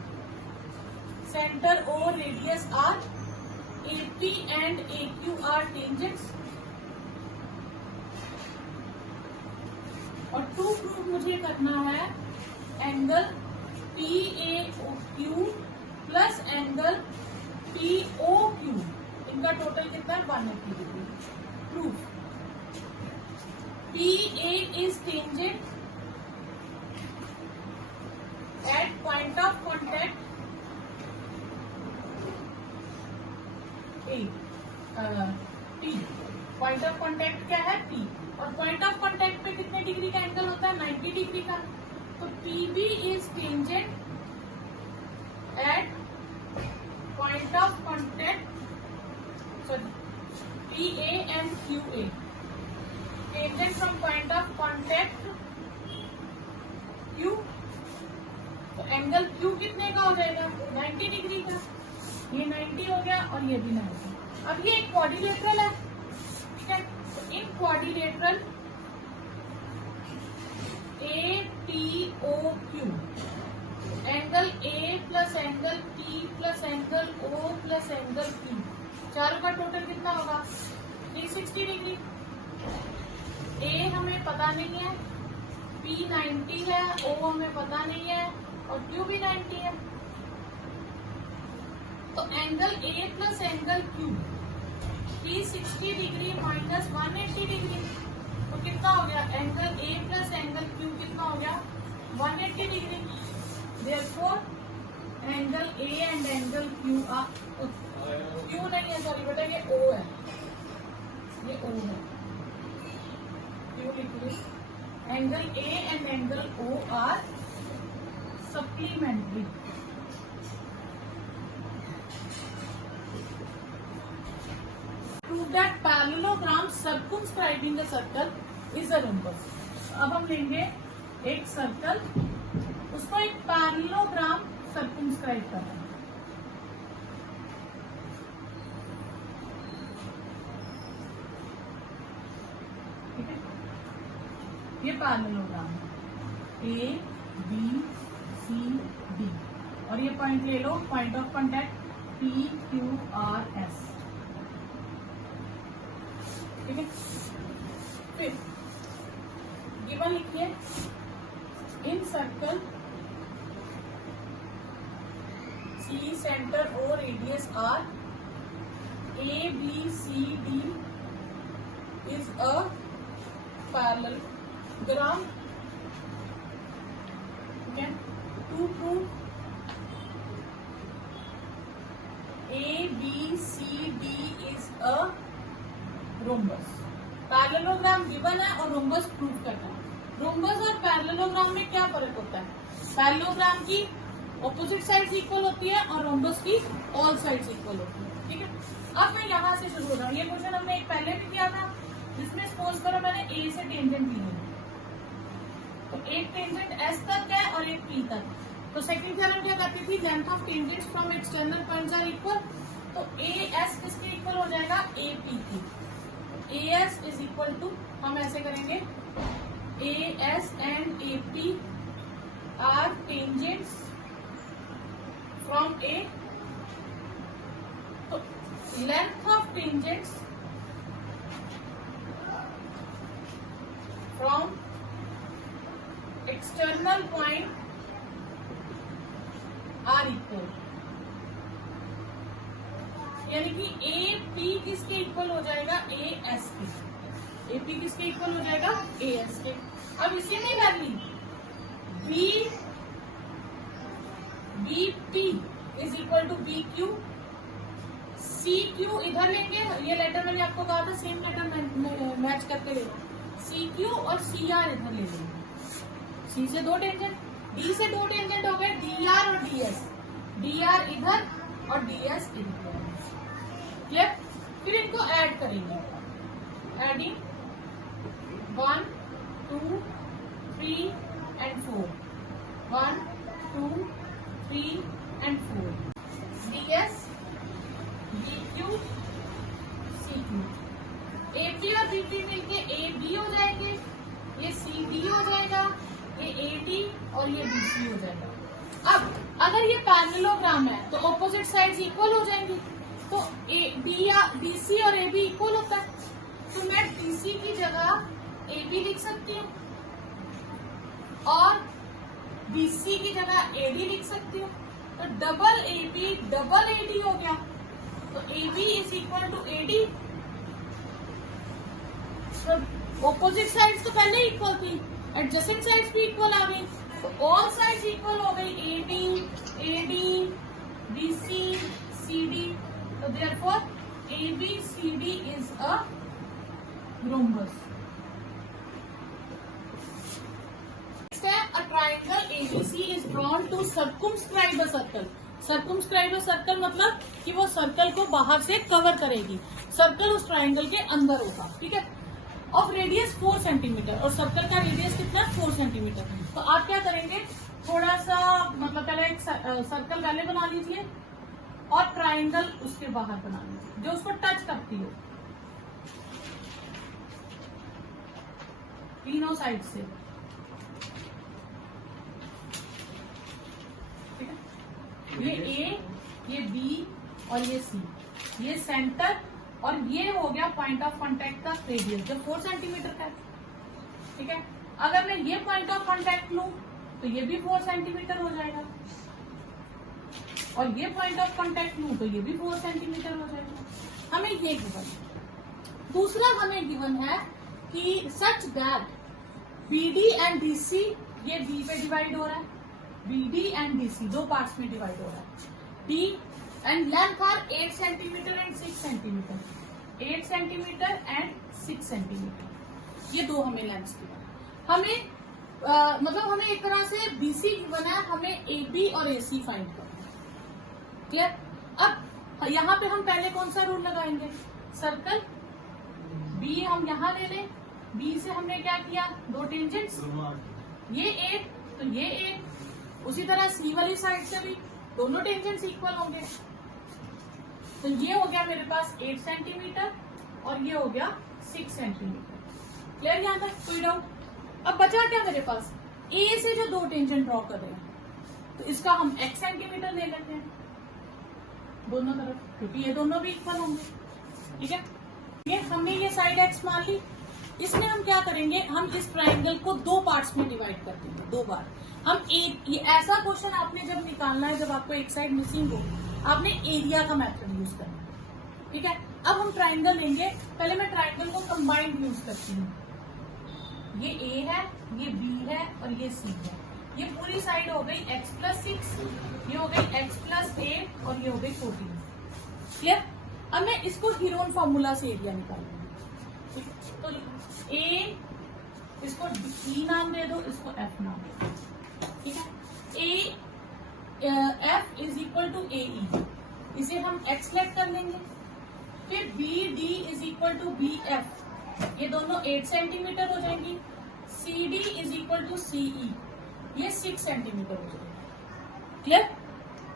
centre O radius R, AP and AQ are tangents, और टू प्रूव मुझे करना है angle PAQ plus angle POQ, इनका टोटल कितना है 180 degree. Proof PA is tangent at point of contact P, point of contact क्या है P, और पॉइंट ऑफ कॉन्टेक्ट पे कितने डिग्री का एंगल होता है 90 डिग्री का। तो PB is tangent at point of contact, sorry PA and QA, tangent from point of contact Q। तो एंगल Q कितने का हो जाएगा 90 डिग्री का, ये 90 हो गया और ये भी 90। अब ये एक क्वाड्रिलेटरल है, ठीक है। तो इन quadrilateral APOQ angle A plus angle P plus angle O plus angle Q, चारों का टोटल कितना होगा 360 डिग्री। A हमें पता नहीं है, P 90 है, O हमें पता नहीं है और Q भी 90 है। तो angle A plus angle Q 360 degree minus 180 degree, तो कितना हो गया angle A plus angle Q कितना हो गया 180 degree. Therefore angle A and angle Q Q नहीं है, सॉरी बेटा ये O है, ये O है, Q लिखिए। Angle A and angle O are supplementary. That parallelogram circumscribing the circle is a rhombus। अब हम लेंगे एक सर्कल, उसको एक पैरेललोग्राम सर्कमस्क्राइब करना है। ठीक है, ये पैरेललोग्राम है A B C D, और ये पॉइंट ले लो, point of contact P Q R S। ठीक है, फिर गिवन लिखिए in circle C centre O radius R, A B C D is a parallelogram। ठीक है, to prove A B C D is a rhombus. Parallelogram given है और rhombus prove करना है। रोम्बस और पैरेललोग्राम में क्या फर्क होता है, पैरेललोग्राम की ऑपोजिट साइड्स इक्वल होती है और रोम्बस की ऑल साइड्स इक्वल होती है। ठीक है, अब मैं यहाँ से शुरू हो रहा हूँ। ये क्वेश्चन हमने एक पहले भी किया था, जिसमें सपोज करो मैंने A से टेंजेंट ली है, तो एक टेंजेंट S तक है और एक P तक। तो सेकंड थ्योरम क्या कहती थी, length of tangents from external points are equal. तो AS किसके इक्वल हो जाएगा AP की। AS इज इक्वल टू, हम ऐसे करेंगे AS and AP are tangents from A। तो length of tangents from external point are equal, यानी कि A P किसके इक्वल हो जाएगा AS के। AP किसके इक्वल हो जाएगा, AS के। अब इसी में value BP is equal to BQ, CQ इधर लेंगे, ये लेटर मैंने आपको कहा था सेम लेटर मैच करके लेना, CQ और CR इधर ले लेंगे। C से 2 टेंजेंट, D से 2 टेंजेंट हो गए, DR और DS, DR इधर और DS इधर, क्लियर। फिर इनको ऐड करेंगे, adding 1 2 3 and 4, 1 2 3 and 4, DS BQ CQ, AP और BP मिलके AB हो जाएंगे, ये CD हो जाएगा, ये AD और ये BC हो जाएगा। अब अगर ये पैरेललोग्राम है तो ऑपोजिट साइड्स इक्वल हो जाएंगी, तो BC और AB इक्वल होता है, तो मैं BC की जगह AB लिख सकती हूँ और BC की जगह AD लिख सकती हूँ, तो डबल AB डबल AD हो गया, तो AB is equal to AD। Opposite sides तो पहले इक्वल थी, एडजेसेंट साइड्स भी इक्वल आ गई, तो ऑल साइड्स इक्वल हो गई, AB AD BC CD, तो therefore ABCD is a rhombus। A triangle ABC is drawn to circumscribe a circle। Circumscribe circle मतलब कि वो सर्कल को बाहर से कवर करेगी, सर्कल उस ट्राइंगल के अंदर होगा, ठीक है। ऑफ रेडियस 4 सेंटीमीटर, और सर्कल का रेडियस कितना, 4 सेंटीमीटर। तो आप क्या करेंगे, थोड़ा सा मतलब पहले एक सर्कल पहले बना लीजिए और ट्राइंगल उसके बाहर बना लीजिए जो उसको टच करती हो तीनों साइड से, ठीक है। ये A, ये B और ये C, ये सेंटर, और ये हो गया पॉइंट ऑफ कांटेक्ट का रेडियस जो 4 सेंटीमीटर का है, ठीक है। अगर मैं ये पॉइंट ऑफ कांटेक्ट लूं तो ये भी 4 सेंटीमीटर हो जाएगा, और ये पॉइंट ऑफ कांटेक्ट लूं तो ये भी 4 सेंटीमीटर हो जाएगा। हमें ये गिवन, दूसरा हमें गिवन है कि such that BD and DC, ये B पे डिवाइड हो रहा है, BD एंड DC दो पार्ट्स में डिवाइड हो रहा है, D and length are 8 centimeter and 6 centimeter, 8 centimeter and 6 centimeter, ये दो हमें लेंथ्स गिवन। हमें मतलब हमें एक तरह से BC गिवन है, हमें AB और AC फाइंड करना है, क्लियर। अब यहाँ पे हम पहले कौन सा रूल लगाएंगे, सर्कल B हम यहाँ ले लें, B से हमने क्या किया, 2 टेंजेंट्स, ये 8 तो ये 8, उसी तरह C वाली साइड से भी दोनों टेंजेंट्स इक्वल होंगे, तो ये हो गया मेरे पास 8 सेंटीमीटर और ये हो गया 6 सेंटीमीटर, क्लियर यहाँ तक, कोई डाउट। अब बचा क्या मेरे पास, A से जो 2 टेंजेंट ड्रॉ कर रहे हैं तो इसका हम x सेंटीमीटर ले लेते हैं दोनों तरफ, क्योंकि ये दोनों भी इक्वल होंगे, ठीक है। ये हमने ये साइड x मान ली, इसमें हम क्या करेंगे, हम इस ट्राइंगल को 2 पार्ट्स में डिवाइड कर देंगे, 2 बार। हम एक, ये ऐसा क्वेश्चन आपने जब निकालना है, जब आपको एक साइड मिसिंग हो, आपने एरिया का मेथड यूज करना है, ठीक है। अब हम ट्राइंगल लेंगे, पहले मैं ट्राइंगल को कंबाइंड यूज करती हूँ, ये A है, ये B है और ये C है, ये पूरी साइड हो गई x+6, ये हो गई x+8 और ये हो गई 14, क्लियर। अब मैं इसको हीरोन फॉर्मूला से एरिया निकालूंगी, तो A, इसको E नाम दे दो, इसको F नाम दे दो, ठीक है। F is equal to AE, इसे हम x लेट कर लेंगे, फिर BD is equal to BF, ये दोनों 8 सेंटीमीटर हो जाएंगी, CD is equal to CE, ये 6 सेंटीमीटर हो जाएगी, क्लियर।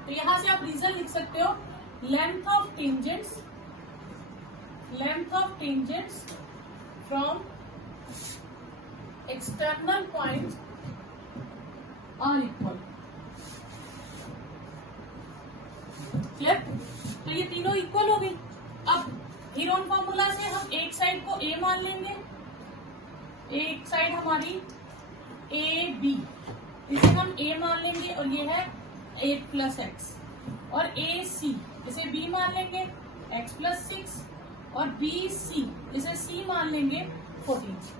तो यहां से आप रीजन लिख सकते हो, length of tangents from external points are equal, clear. तो ये तीनों इक्वल हो गई। अब हीरोन फॉर्मूला से हम एक साइड को A मान लेंगे, एक साइड हमारी AB, इसे हम A मान लेंगे और ये है 8+x, और AC इसे B मान लेंगे x+6, और BC इसे C मान लेंगे 14,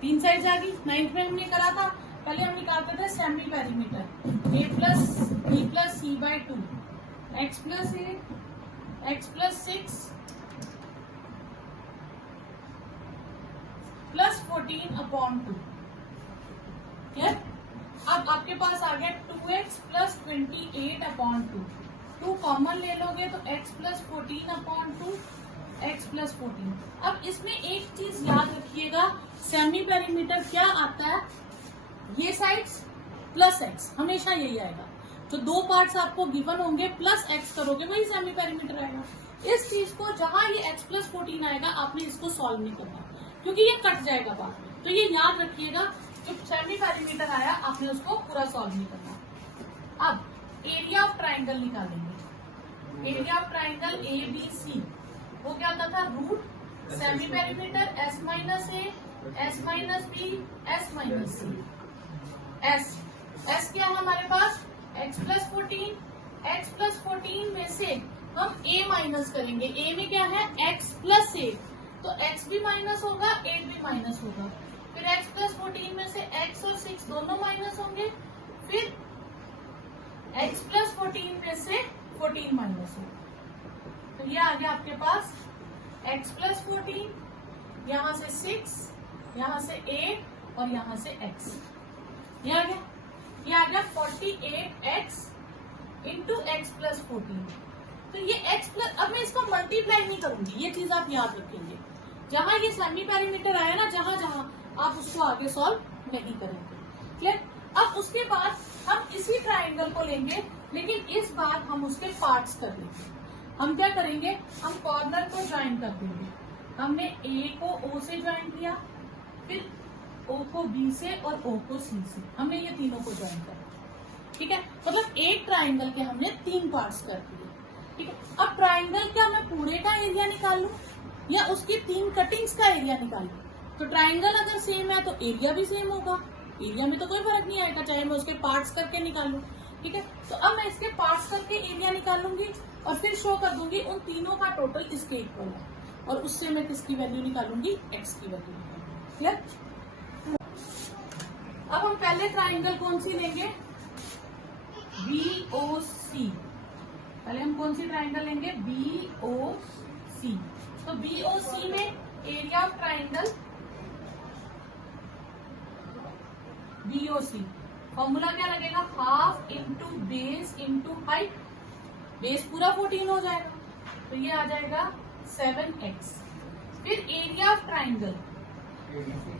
3 साइड आ गई। 9th में हमने करा था, पहले हम निकालते थे semi perimeter a plus b plus c by 2 x plus A x plus 6 plus 14 upon 2। अब आपके पास आ गया 2x प्लस 28 अपॉन 2 कॉमन ले लोगे तो x plus 14 upon 2 x plus 14। अब इसमें एक चीज याद रखिएगा, सेमी पेरीमीटर क्या आता है, ये साइड्स प्लस x, हमेशा यही आएगा। जो दो पार्ट्स आपको गिवन होंगे प्लस x करोगे वही सेमी पेरीमीटर आएगा। इस चीज को जहां ये x प्लस 14 आएगा आपने इसको सॉल्व नहीं करना क्योंकि ये कट जाएगा बाद में, तो ये याद रखिएगा। जब सेमी पेरीमीटर आया आपने उसको पूरा सॉल्व नहीं करना। अब एरिया ऑफ ट्राइंगल निकालेंगे। Area of triangle A B C वो क्या होता था, root semi perimeter S minus A S minus B S minus C. S क्या है हमारे पास, एक्स प्लस 14। एक्स प्लस 14 में से हम a माइनस करेंगे। a में क्या है, x प्लस ए, तो x भी माइनस होगा 8 भी माइनस होगा। फिर x प्लस 14 में से x और 6 दोनों माइनस होंगे। फिर x प्लस 14 में से 14 माइनस होगा। तो ये आ गया आपके पास x प्लस 14, यहाँ से 6, यहाँ से 8 और यहाँ से x। ये आ गया, ये आ गया 48x इंटू एक्स प्लस 14। तो ये x प्लस, अब मैं इसको मल्टीप्लाई नहीं करूंगी, ये चीज आप याद रखेंगे। जहां ये सेमी पेरीमीटर आया ना, जहां जहां आप उसको आगे सॉल्व नहीं करेंगे। क्लियर। अब उसके बाद हम इसी ट्राइंगल को लेंगे, लेकिन इस बार हम उसके पार्ट्स कर लेंगे। हम क्या करेंगे, हम कॉर्नर को ज्वाइन कर देंगे। हमने a को o से ज्वाइन किया, फिर o को b से और o को c से, हमने ये तीनों को ज्वाइन किया। ठीक है, मतलब एक ट्राइंगल के हमने 3 पार्ट्स कर दिए। ठीक है, अब ट्राइंगल क्या मैं पूरे का एरिया निकालूं या उसकी 3 कटिंग्स का एरिया निकालूं? तो ट्राइंगल अगर सेम है तो एरिया भी सेम होगा, एरिया में तो कोई फर्क नहीं आएगा चाहे मैं उसके पार्ट्स करके निकालूं। ठीक है, तो अब मैं इसके पार्ट्स करके एरिया निकालूंगी और फिर शो कर दूंगी उन तीनों का टोटल इसके इक्वल है, और उससे मैं किसकी वैल्यू निकालूंगी, एक्स की वैल्यू निकालूंगी। क्लियर। अब हम पहले ट्राइंगल कौन सी लेंगे, BOC। पहले हम कौन सी ट्राइंगल लेंगे, BOC। तो BOC में area of triangle BOC, formula क्या लगेगा, half into base into height. Base पूरा 14 हो जाएगा, तो ये आ जाएगा 7x। फिर area of triangle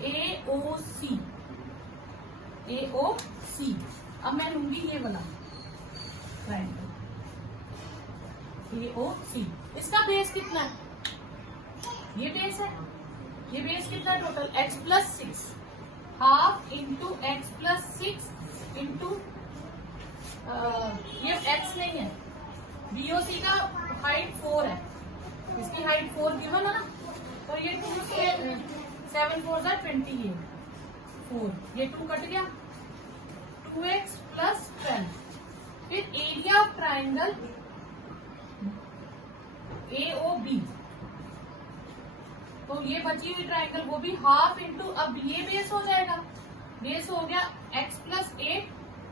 AOC। AOC, अब मैं लूंगी ये वाला ट्राइंगल AOC। इसका बेस कितना है, ये बेस है, ये बेस कितना है total, x plus 6, half into x plus 6 into ये x नहीं है, BOC का हाइट 4 है, इसकी हाइट 4 गिवन है ना, तो ये 2 से 7 4 जा 28, 4, ये 2 कट गया, 2x प्लस 12। फिर एरिया ऑफ ट्राइंगल AOB, तो ये बची हुई ट्राइंगल वो भी हाफ इंटू, अब ये बेस हो जाएगा, बेस हो गया x प्लस 8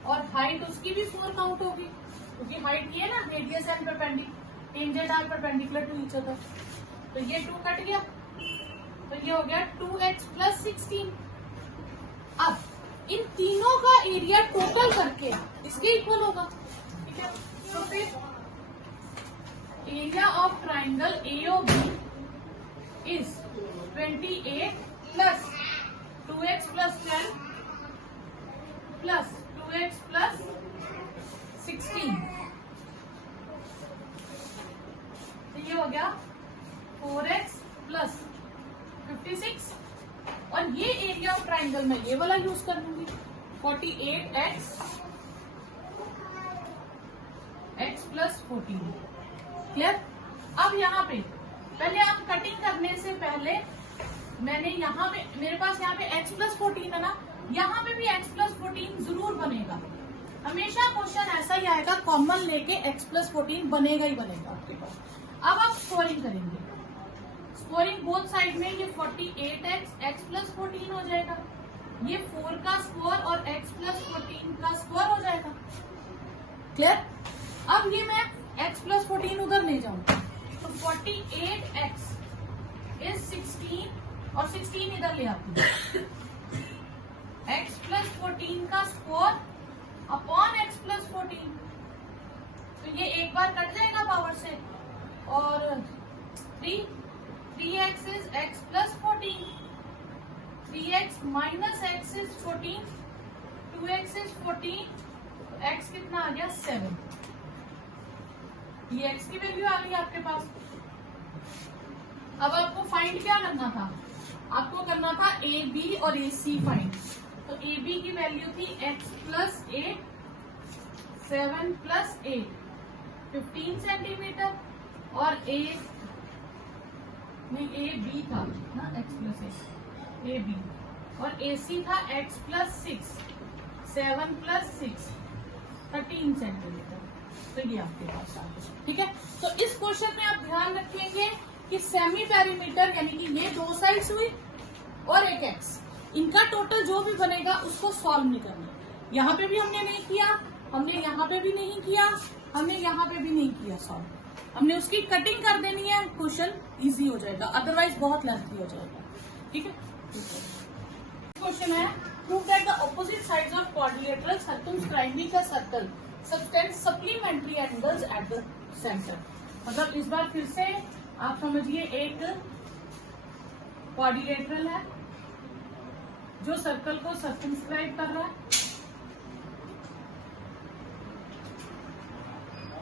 और हाइट उसकी भी 4 काउंट होगी क्योंकि हाइट ये ना, radius and perpendicular, tangent are perpendicular to each other, तो ये 2 कट गया, तो ये हो गया 2x प्लस 16। अब इन तीनों का एरिया टोटल करके इसके इक्वल होगा। ठीक है, तो फिर area of triangle AOB is 28 plus 2x plus 12 plus 2x plus 16, तो ये हो गया 4x प्लस 56। और ये एरिया ऑफ ट्राइंगल में ये वाला यूज कर लूंगी, 48x प्लस 14। क्लियर। अब यहाँ पे पहले आप कटिंग करने से पहले मैंने यहाँ पे, मेरे पास यहाँ पे x प्लस 14 है ना, यहाँ पे भी x प्लस 14 जरूर बनेगा। हमेशा क्वेश्चन ऐसा ही आएगा, कॉमन लेके x प्लस 14 बनेगा ही बनेगा आपके पास। अब आप स्कोरिंग करेंगे, स्क्वायरिंग बोथ साइड में ये 48x x प्लस 14 हो जाएगा, ये 4 का स्क्वायर और x प्लस 14 का स्क्वायर हो जाएगा। क्लियर? अब ये मैं x प्लस 14 उधर ले जाऊं तो 48x इज 16 और 16 इधर ले आती हूँ, x प्लस 14 का स्क्वायर अपॉन x प्लस 14, तो ये एक बार कट जाएगा पावर से, और 3x is x plus 14, 3x minus x is 14, 2x is 14, तो x कितना आ गया 7, ये x की वैल्यू आ गई आपके पास। अब आपको फाइंड क्या करना था, आपको करना था ए बी और ए सी फाइंड। तो ए बी की वैल्यू थी x प्लस 8, 7 प्लस 8 15 सेंटीमीटर, और ए बी था ना x प्लस 8 ए बी, और ए सी था x प्लस 6, 7 प्लस 6 13 सेंटीमीटर। तो ये आपके पास आ गया, ठीक है। तो इस क्वेश्चन में आप ध्यान रखेंगे कि सेमी पेरीमीटर यानी कि ये दो साइड्स हुई और एक एक्स, इनका टोटल जो भी बनेगा उसको सॉल्व नहीं करना। यहाँ पे भी हमने नहीं किया, हमने यहाँ पे भी नहीं किया, हमने यहाँ पे भी नहीं किया सॉल्व, हमने उसकी कटिंग कर देनी है, क्वेश्चन इजी हो जाएगा, अदरवाइज बहुत लेंथी हो जाएगा, ठीक है। क्वेश्चन है prove that the opposite sides of quadrilateral circumscribing a circle subtend supplementary angles at the centre. मतलब इस बार फिर से आप समझिए, एक क्वाड्रिलेटरल है जो सर्कल को सर्कमस्क्राइब कर रहा है,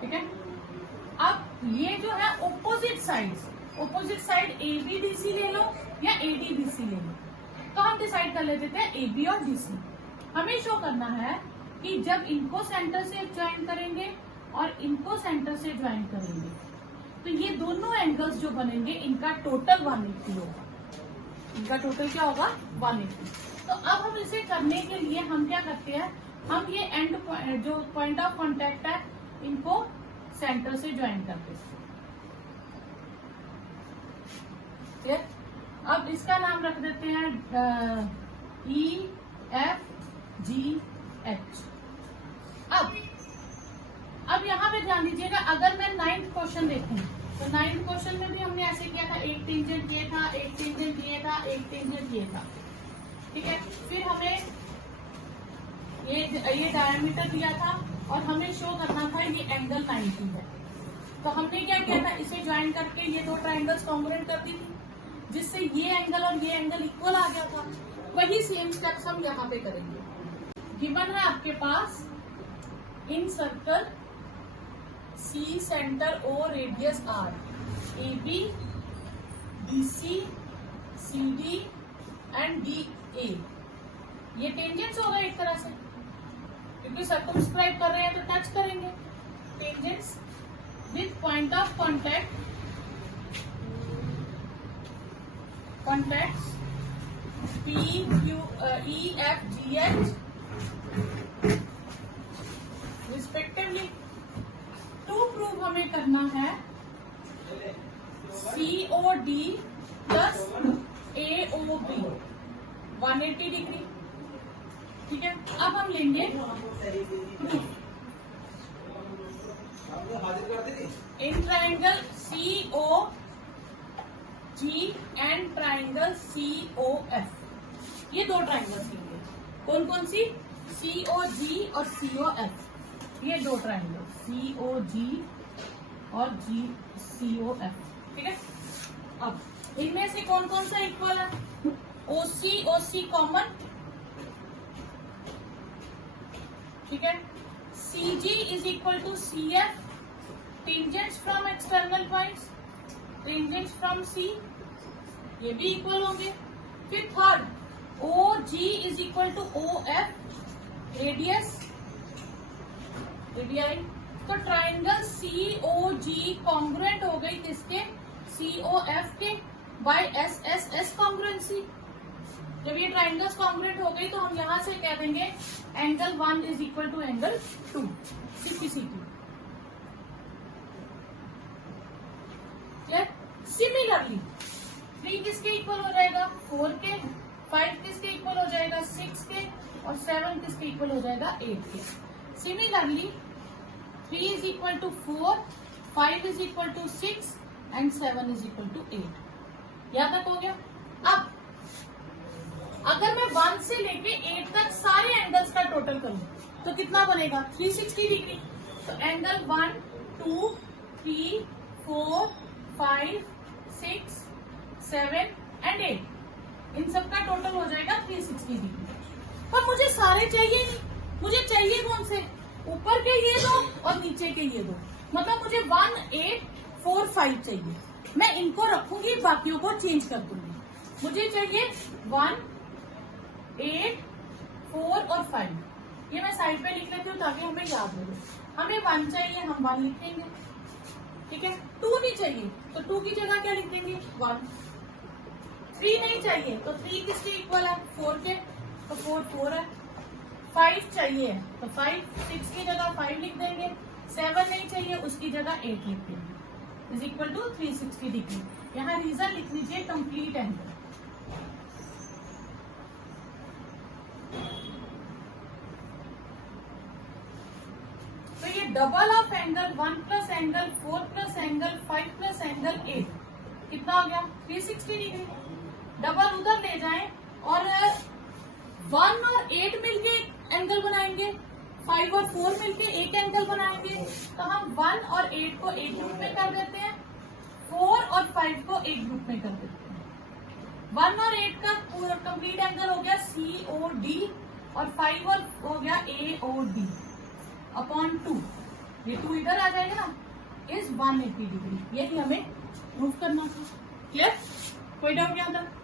ठीक है। अब ये जो है opposite side A B D C ले लो या ए डी बी सी ले लो, तो हम डिसाइड कर लेते थे ए बी और डी सी। हमें शो करना है कि जब इनको सेंटर से ज्वाइन करेंगे और इनको सेंटर से ज्वाइन करेंगे तो ये दोनों एंगल्स जो बनेंगे इनका टोटल 180 होगा, इनका टोटल क्या होगा 180। तो अब हम इसे करने के लिए हम क्या करते हैं, हम ये एंड जो पॉइंट ऑफ कांटेक्ट है इनको सेंटर से ज्वाइन करते हैं, ठीक। अब इसका नाम रख देते हैं ई एफ जी एच। अब यहाँ पे ध्यान दीजिएगा, अगर मैं 9th क्वेश्चन देखूं तो 9th क्वेश्चन में भी हमने ऐसे किया था, एक टेंजेंट ये था, एक टेंजेंट ये था, एक टेंजेंट ये था, ठीक है। फिर हमें ये डायमीटर दिया था और हमें शो करना था ये एंगल 90 है। तो हमने क्या किया था, इसे ज्वाइन करके ये दो ट्राइंगल्स कॉन्ग्रुएंट कर दी थी, जिससे ये एंगल और ये एंगल इक्वल आ गया था। वही सेम स्टेप्स हम यहाँ पे करेंगे। गिवन है आपके पास in circle C centre O radius R, A B B C C D and D A, ये टेंजेंट्स होगा एक तरह से, क्योंकि सर्कमस्क्राइब कर रहे हैं तो टच करेंगे। Tangents with point of contacts P Q E F G H respectively. To prove हमें करना है C O D plus A O B 180 degree, ठीक है। अब हम लेंगे in triangle C O G and triangle C O F, ये दो ट्राइंगल्स लेंगे। कौन कौन सी? सी ओ जी और सी ओ एफ, ये दो ट्राइंगल सी ओ जी और जी सी ओ एफ, ठीक है। अब इनमें से कौन कौन सा इक्वल है? ओ सी कॉमन, ठीक है। C G is equal to C F, tangents from external points, tangents from C, ये भी इक्वल होंगे। फिर third O G is equal to O F, radius radii. तो triangle C O G congruent हो गई किसके? सी ओ एफ के by S S S congruency. जब ये ट्राइंगल्स कॉन्ग्रुएंट हो गई तो हम यहां से कह देंगे angle 1 is equal to angle 2, simplicity. Similarly 3 किसके इक्वल हो जाएगा 4 के, 5 किसके इक्वल हो जाएगा 6 के, और 7 किसके इक्वल हो जाएगा 8 के। Similarly 3 is equal to 4, 5 is equal to 6 and 7 is equal to 8। यहाँ तक हो गया। अब अगर मैं 1 से लेके 8 तक सारे एंगल्स का टोटल करूं तो कितना बनेगा 360 डिग्री। तो एंगल 1, 2, 3, 4, 5, 6, 7 एंड 8, इन सब का टोटल हो जाएगा 360 डिग्री। पर मुझे सारे चाहिए नहीं, मुझे चाहिए कौन से, ऊपर के ये दो और नीचे के ये दो। मतलब मुझे 1, 8, 4, 5 चाहिए। मैं इनको रखूंगी, बाकियों को चेंज कर दूंगी। मुझे चाहिए 1, 8, 4 और 5। ये मैं साइड पे लिख लेती हूँ ताकि हमें याद हो जाए। हमें 1 चाहिए, हम 1 लिखेंगे, ठीक है। 2 नहीं चाहिए तो 2 की जगह क्या लिख देंगे 1। 3 नहीं चाहिए तो 3 किसके इक्वल है 4 के, तो 4 4 है। 5 चाहिए तो 5, 6 की जगह 5 लिख देंगे। 7 नहीं चाहिए, उसकी जगह 8 लिख देंगे, इज इक्वल टू 360 डिग्री। यहाँ रीजन लिख लीजिए कंप्लीट एंगल। तो ये double of angle 1 plus angle 4 plus angle 5 plus angle 8 कितना हो गया 360 डिग्री। डबल उधर ले जाएं और 1 और 8 मिलके एंगल बनाएंगे, 5 और 4 मिलके एक एंगल बनाएंगे। तो हम 1 और 8 को एक ग्रुप में कर देते हैं, 4 और 5 को एक ग्रुप में कर देते हैं। 1 और 8 का पूरा कंप्लीट एंगल हो गया COD और 5 और हो गया AOD अपॉन 2। ये 2 इधर आ जाएगा ना, इज 180 डिग्री। यही हमें प्रूफ करना था। क्लियर? कोई डाउट यहाँ तक?